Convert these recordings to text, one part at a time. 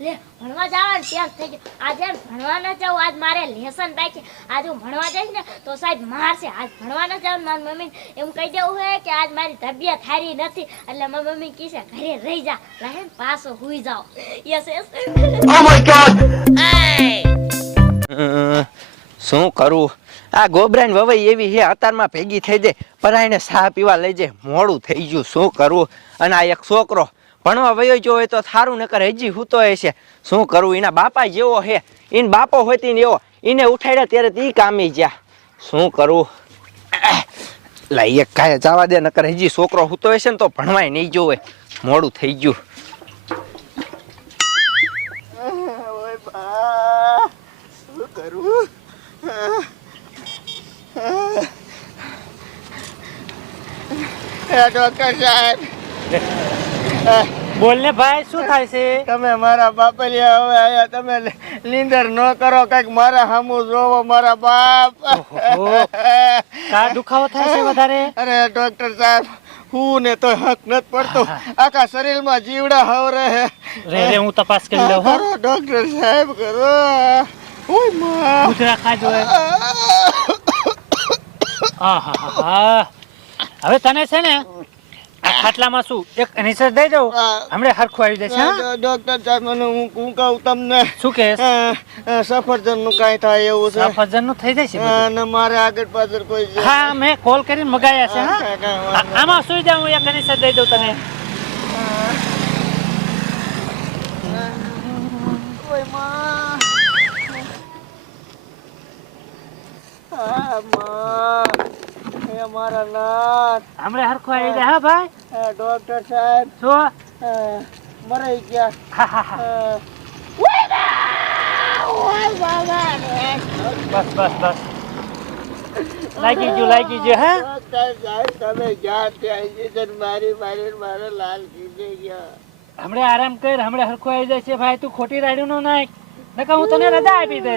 લે ભણવા જવાનું ત્યાર થઈ ગયું. આજે ભણવા ન જાઉં, આજ મારે લેસન બાકી. આજે હું ભણવા જઈશ ને તો સાહેબ મારશે. આજ ભણવા ન જાઉં, મારી મમ્મીને એમ કહી દેવું હોય કે આજ મારી તબિયત સારી નથી, એટલે મારી મમ્મી કહેશે ઘરે રહી જા, રહે ને પાછો હુઈ જાઓ. Yes yes. Oh my God. શું કરું? આ ગોબરાન વવાઈ એવી હે, અતારમાં ભેગી થઈ જાય પરાઈને ચા પીવા લઈ જાય, મોડું થઈ ગયું. શું કરવું? અને આ એક છોકરો ભણવા વયો ગયો હોય તો થારું, નકર હજી હૂતો હશે. શું કરવું? એના બાપા જેવો હે, એને બાપો હોય ને એવો, એને ઉઠાડ્યા ત્યારે તી કામી ગયા. શું કરવું? લાઈ એક કાંઈ જવા દે, નકર હજી છોકરો હૂતો હશે ને તો ભણવાય નહીં જોવે, મોડું થઈ ગયું. શું કરું? ડોક્ટર સાહેબ, બોલ ને ભાઈ, શું થાય છે? તમે મારા બાપલિયા હવે આયા, તમે નીંદર ન કરો, કઈક મારા સામું જોવો મારા બાપ. કા દુખાવો થાય છે વધારે? અરે ડોક્ટર સાહેબ, હું ને તો હક નથી પડતો, આખા શરીરમાં જીવડા હવરે હે. રે હું તપાસ કરી લઉં. કરો ડોક્ટર સાહેબ, કરો. ઓય માં, ઉધરા ખાજો. આહાહા. હવે તને છે ને આ ખાટલામાં શું એક નિસર્ગ દઈ દઉં, હમણે હરખું આવી જશે. હા ડોક્ટર સાહેબ, મને હું કહું તમને, શું કે સફરજન નું કઈ થાય એવું છે? સફરજન નું થઈ જશે. અને મારે આગળ પાછળ કોઈ છે? હા, મેં કોલ કરીને મગાયા છે. હા, આમાં સુઈ જાઉં, હું એક નિસર્ગ દઈ દઉં તને. ઓય માં, મારા નાથ, હમણે હરખું આવી જાય. હા ભાઈ. ડોક્ટર સાહેબ, શું? મરાઈ ગયા. બસ બસ બસ, લાગી ગયું લાગી ગયું. હા, ડોક્ટર સાહેબ, તમે જ્યાં ત્યાં ઇન્જેક્શન મારી મારી મારો લાલ કીધે ગયા. હમણે આરામ કર, હમણે હરખું આવી જાય છે. ભાઈ તું ખોટી રાડ્યું નો નાખ, નકર હું તને રજા આપી દે.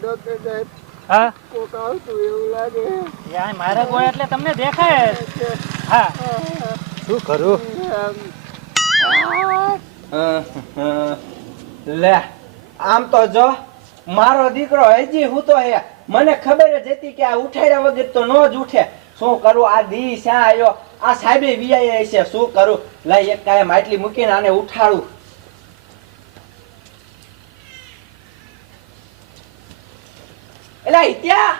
ડોક્ટર સાહેબ, હા, કોક આવતું એવું લાગે. યાર મારા ગોળ એટલે તમને દેખાય. હા, શું કરું? લે આમ તો જો મારો દીકરો હજી હું તો હે, મને ખબર જ હતી કે આ ઉઠાડ્યા વગર તો નો જ ઉઠે. શું કરું? આ દી શા આવ્યો, આ સાહેબે વિયાય છે. શું કરું? લઈ એક કાયમ માટલી મૂકીને આને ઉઠાડું. એલા હિત્યા,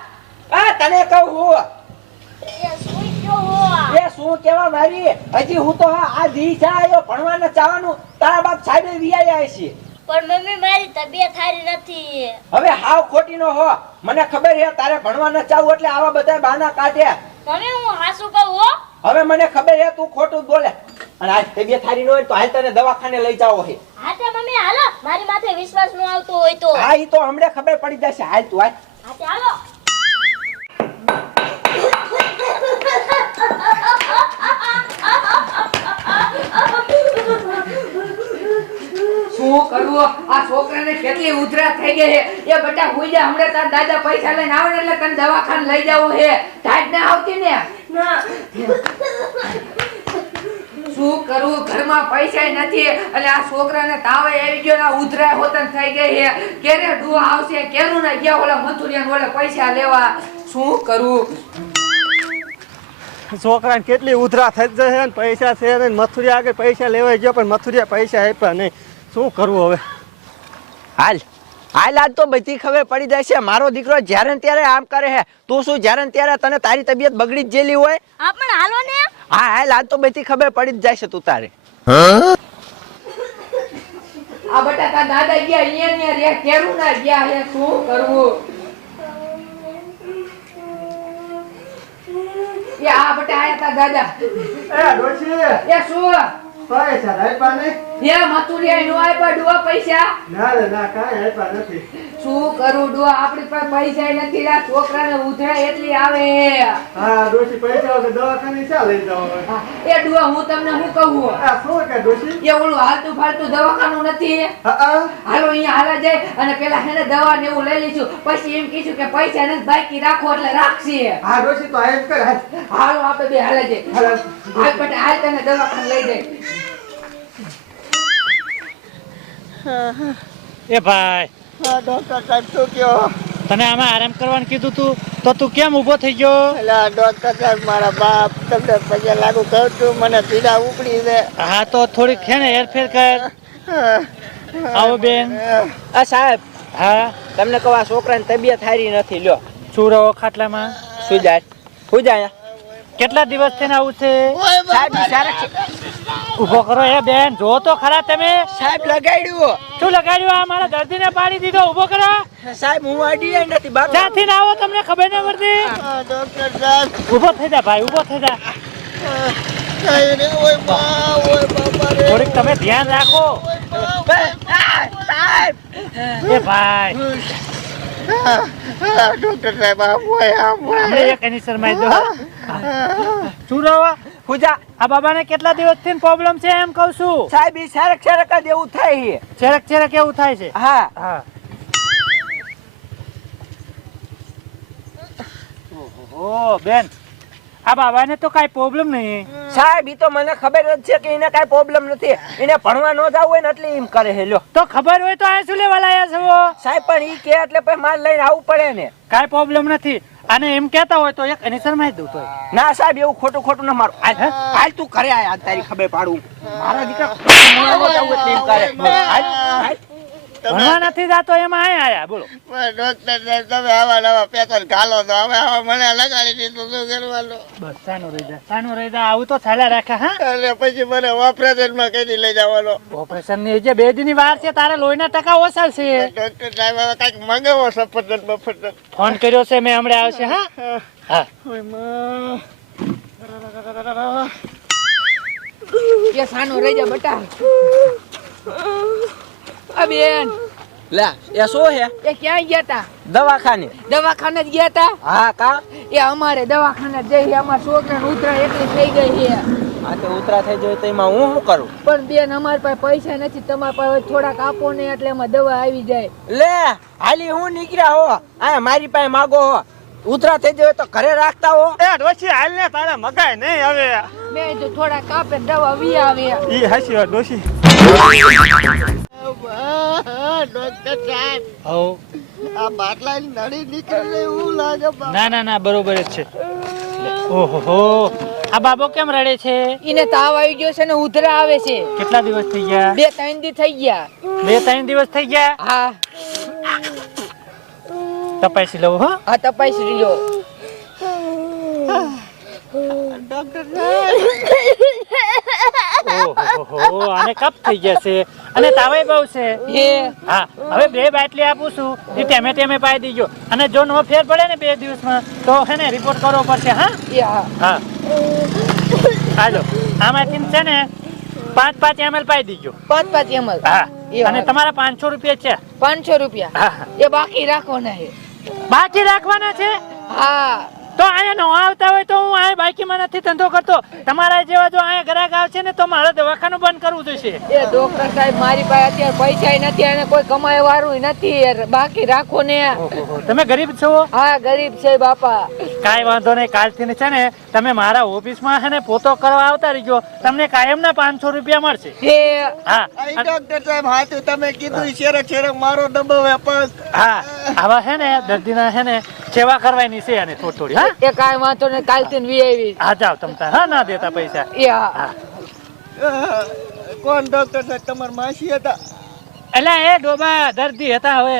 આ તને કહું હું, એ શું કેવા મારી, હજી હું તો આ દી શા આવ્યો, ભણવાના ચાવાનું તારા બાપ સાહેબે વિયાય છે. પણ મમ્મી મારી તબિયત સારી નથી. હવે હાવ ખોટી નો હો, મને ખબર છે તારે ભણવા ન ચાવું એટલે આવા બધા બહાના કાઢે. મમ્મી હું હાસુ કહું હો. હવે મને ખબર છે તું ખોટું બોલે, અને આજ તબિયત સારી ન હોય તો હાલ તને દવાખાને લઈ જાવો છે. હા તે મમ્મી હાલો, મારી માથે વિશ્વાસ ન આવતો હોય તો. હા ઈ તો હમણે ખબર પડી જશે. હાલ તું હાલ. હા તે હાલો. શું કરવું? આ છોકરાને કેટલી ઉધરા થઈ ગઈ છે. એ બેટા હુઈ જા, હમણાં તાર દાદા પૈસા લઈને આવે ને એટલે તને દવાખાને લઈ જવું છે. ટાઈટ ના આવતી ને? ના. શું કરવું? ઘરમાં પૈસા નથી અને આ છોકરાને તાવ આવી ગયો ને ઉધરા હોતન થઈ ગઈ છે. ક્યારે ડુઆ આવશે? કેરું ના ગયા ઓલા મથુરિયાને ઓલા પૈસા લેવા? શું કરવું? છોકરાને કેટલી ઉધરા થઈ જશે, પૈસા છે ને મથુરિયા આગળ પૈસા લેવાઈ ગયો, પણ મથુરિયા પૈસા આપ્યા નહીં. શું કરવું હવે? હાલ હાલ, આજ તો બધી ખબર પડી જાય છે. મારો દીકરો જ્યારે ને ત્યારે આમ કરે છે. તું શું જ્યારે ને ત્યારે તને તારી તબિયત બગડી જ જેલી હોય? હા પણ હાલો ને. હા હાલ, આજ તો બધી ખબર પડી જ જાય છે તું તારે. આ બેટા તાર દાદા ગયા અહીંયા ને રે, કેરું ના ગયા છે. શું કરવું? એ આ બેટા આયા તાર દાદા. એ ડોશી, એ શું? પૈસા આપ્યા નહીં? એ મથુરિયા નો આપ્યા ડુઆ પૈસા? ના ના, કાંઈ આપ્યા નથી. શું કરું ડુઆ, આપણી પાસે પૈસા નથી. આ છોકરાને ઉધરા એટલી આવે. હા ડોશી, પૈસા વગર દવાખાને શા લઈ જાવ હવે? એ ડુઆ હું તમને શું કહું? આ શું કે ડોશી? એ ઓલું હાલતું ફાલતું દવાખાનું નથી. હા, હાલો અહીંયા હાલા જાય અને પેલા હેને દવા ને એવું લઈ લઈશું, પછી એમ કીધું કે પૈસા નથી બાકી રાખો એટલે રાખશે. હા ડોશી, તો એમ કર. હાલો આપણે બે હાલા જાય. હાલ બેટા હાલ, તને દવાખાને લઈ જાય. એ ભાઈ હા ડોક્ટર સાહેબ શું કયો? તને આમાં આરામ કરવાનું કીધું તું તો તું કેમ ઊભો થઈ ગયો? એટલે ડોક્ટર સાહેબ મારા બાપ તમને પગે લાગુ કહું છું, મને પીડા ઉપડી છે. હા તો થોડીક છે ને હેરફેર કર. આવો બેન. આ સાહેબ હા તમને કહું આ છોકરાની તબિયત સારી નથી. લ્યો શું રહો ખાટલામાં? સુજાય સુજાય કેટલા દિવસ થઈને આવું છે? સાહેબ સારા છે. ઊભો કરો એ બેન, જો તો ખરા તમે. સાહેબ લગાડ્યું. શું લગાડ્યું? આ મારા દર્દીને પાડી દીધો. ઊભો કરો. સાહેબ હું અડી નથી બાપ. ક્યાંથી ના આવો તમને ખબર ન પડતી? ડોક્ટર સાહેબ ઊભો થઈ જા ભાઈ, ઊભો થઈ જા. કઈ રે ઓય બા ઓય બાપા રે. થોડીક તમે ધ્યાન રાખો. સાહેબ એ ભાઈ ડોક્ટર સાહેબ આમ હોય આમ હોય. હમણાં એક એની શરમાઈ દો. શું રહો? પૂજા આ બાબાને કેટલા દિવસથી પ્રોબ્લેમ છે એમ કહું છું. સાહેબ ઈ સારક સારક જ એવું થાય છે. ચેરક ચેરક એવું થાય છે. હા હા. ઓહો બેન, આ બાબાને તો કાઈ પ્રોબ્લેમ નહીં. સાહેબ ઈ તો મને ખબર જ છે કે એને કાઈ પ્રોબ્લેમ નથી. એને ભણવા ન જવું હોય ને એટલે એમ કરે છે. લ્યો તો ખબર હોય તો આ શું લેવા લાયા છો? સાહેબ પણ ઈ કે એટલે પછી માલ લઈને આવવું પડે ને. કાઈ પ્રોબ્લેમ નથી. અને એમ કહેતા હોય તો એક એની શરમાઈ દઉં તો. ના સાહેબ એવું ખોટું ખોટું ના મારું. હાલ તું કરે આય તારી ખબર પાડું. મારા દીકરા ભણવા ન જવું એટલે એમ કરે. હાલ ભણવા નથી જાતો એમાં આયા બોલો. ડોક્ટર સાહેબ તમે આવા નવા પેટર્ન ઘાલો તો હવે આવા મને લગાડી દીધું શું કરવાનું? બસ સાનું રહી જા, સાનું રહી જા. આવું તો ચાલ્યા રાખે. હા એટલે પછી મને ઓપરેશનમાં કઈ લઈ જવાનો? ઓપરેશન ની જે 2 દિનની વાર છે, તારે લોહીના ટકા ઓછા છે. ડોક્ટર સાહેબ હવે કઈક મંગાવો સફરજન બફરજન. ફોન કર્યો છે મેં, હમણાં આવશે. હા હા. ઓય માં કે સાનું રહી જા બટા. આ બેન લે એ શું હે? એ ક્યાં ગયા તા? દવાખાને. દવાખાને જ ગયા તા? હા કા એ અમારે દવાખાને જઈ અમારા છોકરાને ઉતરા એકલી થઈ ગઈ છે. આ તો ઉતરા થઈ જાય તો એમાં હું શું કરું? પણ બેન અમારી પાસે પૈસા નથી, તમારી પાસે થોડાક આપો ને એટલે એમાં દવા આવી જાય. લે હાલી હું નીકળ્યા હો. આ મારી પાસે માગો હો. ઉતરા થઈ જાય તો ઘરે રાખતા હો. એ ડોશી હાલ ને તારે મગાય નહીં હવે. મેં તો થોડાક આપે દવા વી આવે. ઈ હાસી વાત ડોશી. ડોક્ટર સાહેબ હો. આ બાટલાની નળી નીકળે એવું લાગે બા. ના ના ના, બરોબર જ છે. ઓહો હો, આ બાબો કેમ રડે છે? ઈને તાવ આવી ગયો છે ને ઉધરા આવે છે. કેટલા દિવસ થઈ ગયા? 2-3 દી થઈ ગયા. 2-3 દિવસ થઈ ગયા. હા તપાસી લઉં. હો હા તપાસ રહ્યો. ડોક્ટર સાહેબ ઓહો, આને કપ થઈ ગયા છે અને તાવે બહુ છે. હે હા, હવે 2 બાટલી આપું છું, એ ટેમે ટેમે પાઈ દીજો. અને જો નો ફેર પડે ને 2 દિવસમાં તો હે ને રિપોર્ટ કરવો પડશે. હા એ હા હા હાલો, આમાંથી છે ને 5-5 ml પાઈ દીજો. 5-5 ml. હા, એ અને તમારા 500 રૂપિયા છે. 500 રૂપિયા. હા હા. એ બાકી રાખવાના છે. બાકી રાખવાના છે? હા તો અહીંયા નો આવતા હોય તો હું અહીંયા બાકીમાં નથી ધંધો કરતો. તમારા જેવા જો અહીંયા ગ્રાહક આવશે ને તો મારે દવાખાનું બંધ કરવું જોઈશે. એ ડોક્ટર સાહેબ મારી પાસે અત્યારે પૈસા નથી અને કોઈ કમાય વાળું નથી યાર. બાકી રાખો ને. ઓહો, તમે ગરીબ છો? હા ગરીબ છે બાપા. કાંઈ વાંધો નહીં, કાલથી છે ને તમે મારા ઓફિસમાં છે ને પોતો કરવા આવતા રહીજો. તમને કાયમના 500 રૂપિયા મળશે. હે હા ડોક્ટર સાહેબ હાથું તમે કીધું શેરક શેરક મારો દબાવે પગ. હા, આવા છે ને દર્દીના છે ને સેવા કરવાની છે અને થોડી થોડી. હા એ કાંઈ વાંધો ને કાલથી વી આવી. હા જાઓ તમ તાર. હા, ના દેતા પૈસા. એ હા કોણ ડોક્ટર સાહેબ તમારા માસી હતા? એટલે એ ડોબા દર્દી હતા. હવે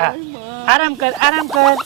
હા, આરામ કર આરામ કર.